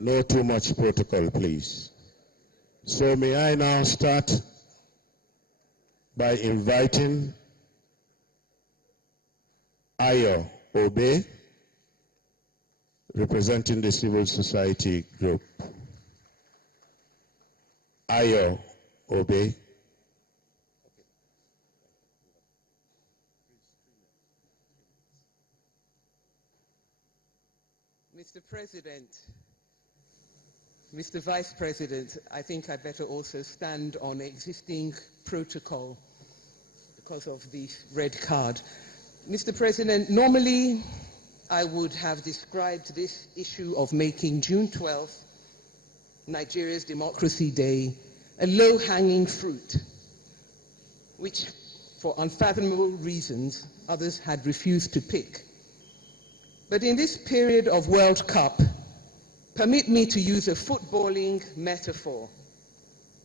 No too much protocol, please. So may I now start by inviting Ayo Obe, representing the civil society group. Ayo Obe. Mr. President, Mr. Vice President, I think I better also stand on existing protocol because of the red card. Mr. President, normally I would have described this issue of making June 12th, Nigeria's Democracy Day, a low-hanging fruit, which, for unfathomable reasons, others had refused to pick. But in this period of World Cup, permit me to use a footballing metaphor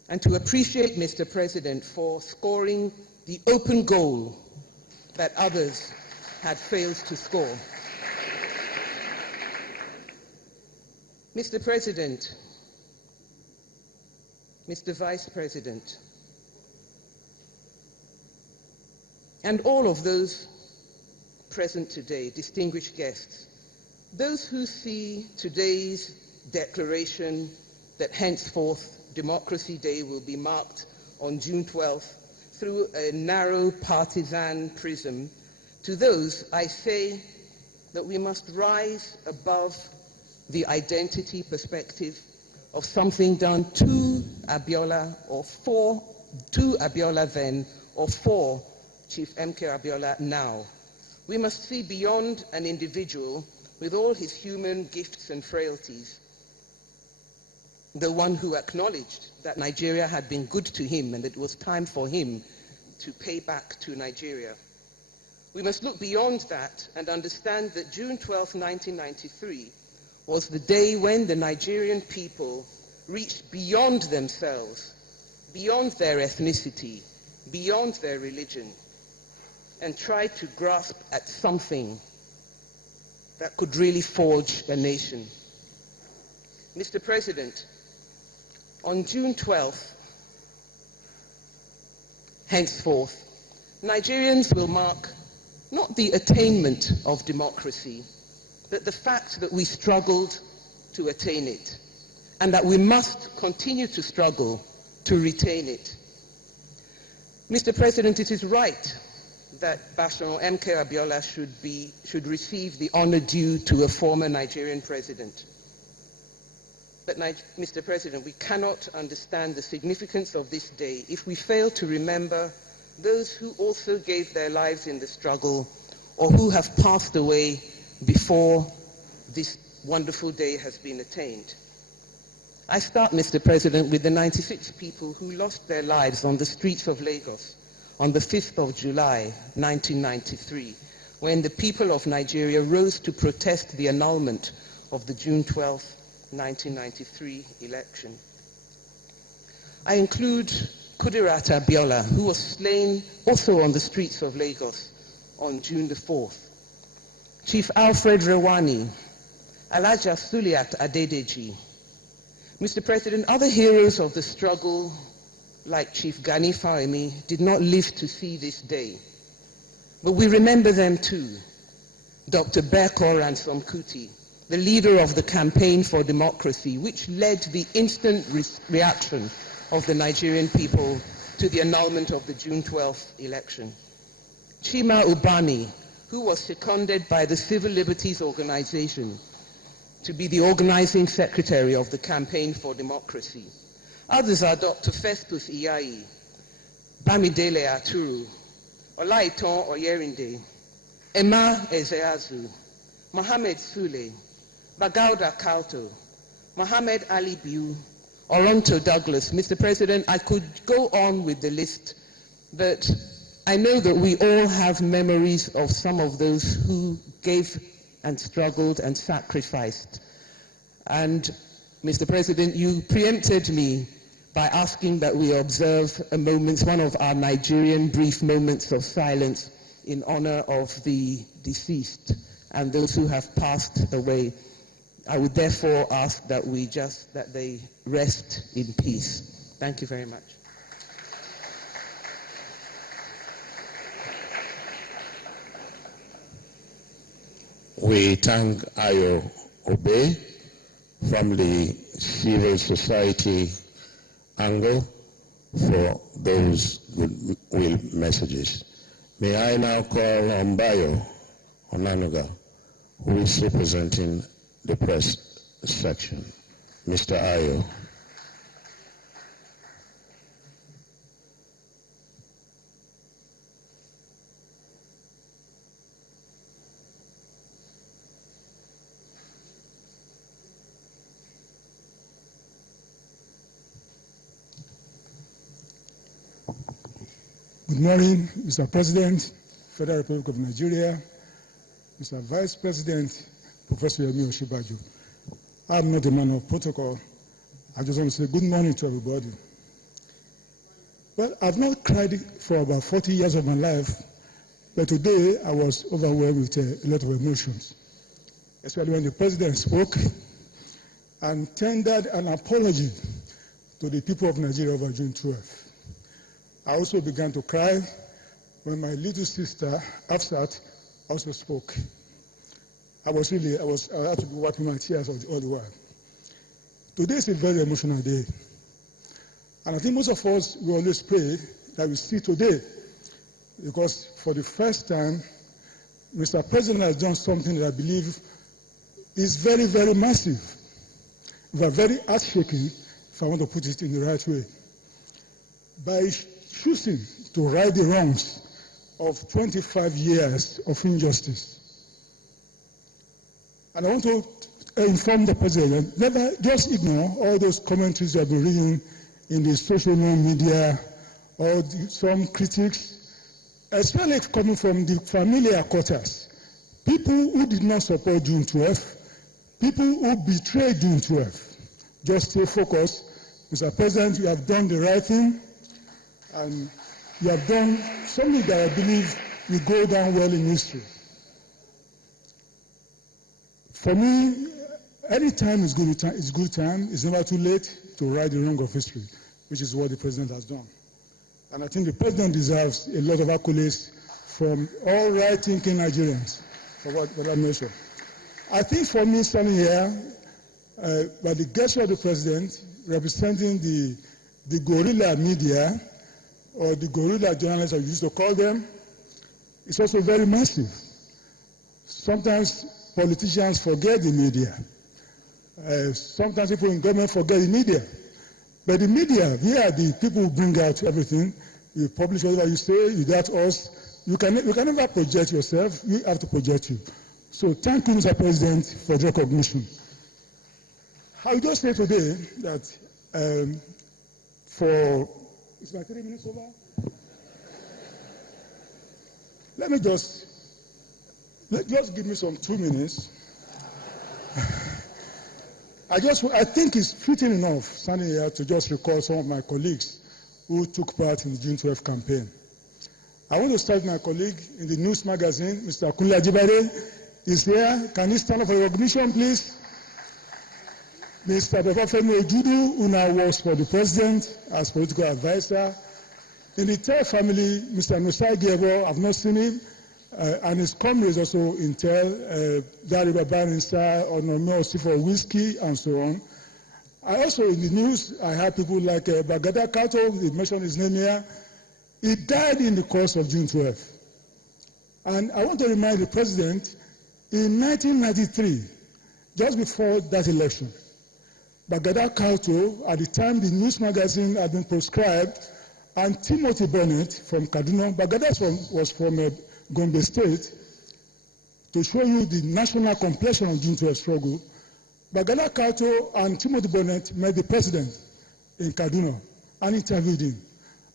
and to appreciate Mr. President for scoring the open goal that others had failed to score. Mr. President, Mr. Vice President, and all of those present today, distinguished guests, those who see today's declaration that henceforth Democracy Day will be marked on June 12th through a narrow partisan prism, to those I say that we must rise above the identity perspective of something done to Abiola or to Abiola then or for Chief MKO Abiola now. We must see beyond an individual with all his human gifts and frailties, the one who acknowledged that Nigeria had been good to him and it was time for him to pay back to Nigeria. We must look beyond that and understand that June 12, 1993 was the day when the Nigerian people reached beyond themselves, beyond their ethnicity, beyond their religion, and tried to grasp at something that could really forge a nation. Mr. President, on June 12th, henceforth, Nigerians will mark not the attainment of democracy, but the fact that we struggled to attain it, and that we must continue to struggle to retain it. Mr. President, it is right that Bashir MKO Abiola should receive the honor due to a former Nigerian president. But, Mr. President, we cannot understand the significance of this day if we fail to remember those who also gave their lives in the struggle or who have passed away before this wonderful day has been attained. I start, Mr. President, with the 96 people who lost their lives on the streets of Lagos on the 5th of July, 1993, when the people of Nigeria rose to protest the annulment of the June 12, 1993 election. I include Kudirat Abiola, who was slain also on the streets of Lagos on June the 4th. Chief Alfred Rewani, Alhaja Suliat Adedeji. Mr. President, other heroes of the struggle, like Chief Gani Fahimi, did not live to see this day. But we remember them too. Dr. Beko Ransom Kuti, the leader of the Campaign for Democracy, which led the instant reaction of the Nigerian people to the annulment of the June 12th election. Chima Ubani, who was seconded by the Civil Liberties Organization to be the organizing secretary of the Campaign for Democracy. Others are Dr. Festus Iyayi, Bamidele Aturu, Olaiton Oyerinde, Emma Ezeazu, Mohamed Sule, Bagauda Kalto, Mohamed Ali Biu, Oronto Douglas. Mr. President, I could go on with the list, but I know that we all have memories of some of those who gave and struggled and sacrificed. And Mr. President, you preempted me by asking that we observe one of our Nigerian brief moments of silence in honor of the deceased and those who have passed away. I would therefore ask that they rest in peace. Thank you very much. We thank Ayo Obe from the civil society angle for those goodwill messages. May I now call on Bayo Onanuga, who is representing the press section. Mr. Ayo. Good morning, Mr. President, Federal Republic of Nigeria, Mr. Vice President, Professor Yemi Osinbajo. I'm not a man of protocol. I just want to say good morning to everybody. Well, I've not cried for about 40 years of my life, but today I was overwhelmed with a lot of emotions, especially when the President spoke and tendered an apology to the people of Nigeria over June 12th. I also began to cry when my little sister, Afsat, also spoke. I had to be wiping my tears all the while. Today is a very emotional day. And I think most of us will always pray that we see today, because for the first time, Mr. President has done something that I believe is very, very massive. We are very earth-shaking, if I want to put it in the right way. By choosing to right the wrongs of 25 years of injustice. And I want to inform the President, never just ignore all those commentaries you have been reading in the social media, or some critics, especially coming from the familiar quarters. People who did not support June 12th, people who betrayed June 12th. Just stay focused. Mr. President, you have done the right thing. And you have done something that I believe will go down well in history. For me, any time is good time. It's never too late to right the wrong of history, which is what the President has done. And I think the President deserves a lot of accolades from all right-thinking Nigerians for that measure. I think for me, standing here, by the gesture of the President, representing the guerrilla media, or the guerrilla journalists, as we used to call them, it's also very massive. Sometimes politicians forget the media. Sometimes people in government forget the media. But the media, we are the people who bring out everything. You publish whatever you say, you doubt us. You can never project yourself, we have to project you. So thank you, Mr. President, for the recognition. I will just say today that is my 3 minutes over? Just give me some 2 minutes. I think it's fitting enough standing here to just recall some of my colleagues who took part in the June 12 campaign. I want to start with my colleague in the news magazine, Mr. Kunle Ajibade, is here. Can he stand up for recognition, please? Mr. Babafemi Ojudu, who now works for the President as political advisor. In the TEL family, Mr. Nusai Giebo, I've not seen him, and his comrades also in TEL, Dari Babarinsa, Onome Osifo Whiskey, and so on. I also, in the news, I have people like Bagada Kato, they mentioned his name here. He died in the course of June 12. And I want to remind the President, in 1993, just before that election, Bagada Kato, at the time the news magazine had been proscribed, and Timothy Bonnet from Kaduna, Bagada was from Gombe State, to show you the national complexion of June 12 struggle. Bagada Kato and Timothy Bonnet met the President in Kaduna and interviewed him.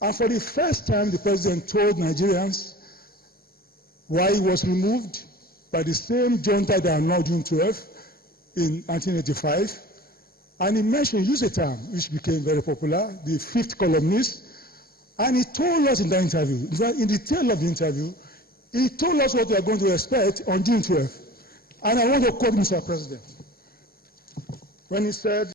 And for the first time, the President told Nigerians why he was removed by the same junta that announced June 12 in 1985. And he used a term which became very popular, the fifth columnist. And he told us in that interview, in the tail of the interview, he told us what we are going to expect on June 12. And I want to quote Mr. President. when he said